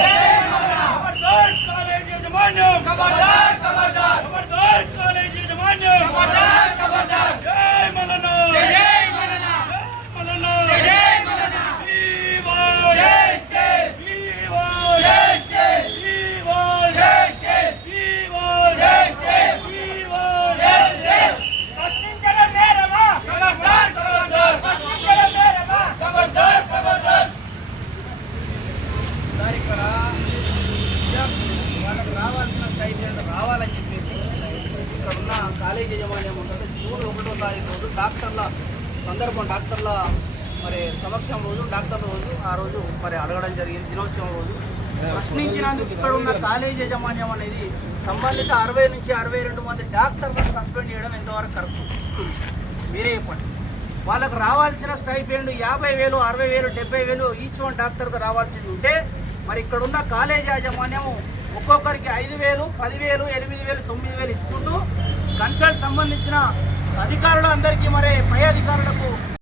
खबरदार कॉलेज याजमान्यम खबरदार खबरदार खबरदार कॉलेज याजमान्यम खबरदार खबरदार जय मलना जय मलना जय मलना विवा जय विवा जय विवा जय विवा जय विवा जय पश्चिमचरण नेरवा खबरदार खबरदार पश्चिमचरण नेरवा खबरदार खबरदार ఇక్కడ వాళ్ళకి రావాల్సిన స్టైఫండ్ రావాలని చెప్పేసి ఇక్కడ ఉన్న కాలేజీ యజమాన్యం ఉంటుంది. జూన్ 1వ తారీఖు రోజు డాక్టర్ల సందర్భం, డాక్టర్ల మరి సమక్షం రోజు, డాక్టర్ల రోజు ఆ రోజు మరి అడగడం జరిగింది. దినోత్సవం రోజు ప్రశ్నించినందుకు ఇక్కడ ఉన్న కాలేజీ యజమాన్యం అనేది సంబంధిత 60 నుంచి 62 మంది డాక్టర్లను సస్పెండ్ చేయడం ఎంతవరకు కరెక్ట్? మీరే చెప్పండి. వాళ్ళకు రావాల్సిన స్టైఫండ్ 50,000, 60,000, 70,000 ఈచ్ వన్ డాక్టర్కి రావాల్సింది ఉంటే మరి ఇక్కడ ఉన్న కాలేజ్ యాజమాన్యము ఒక్కొక్కరికి 5,000, 10,000, 8,000, 9,000 ఇచ్చుకుంటూ కన్సల్ట్ సంబంధించిన అధికారులు అందరికీ మరి పై అధికారులకు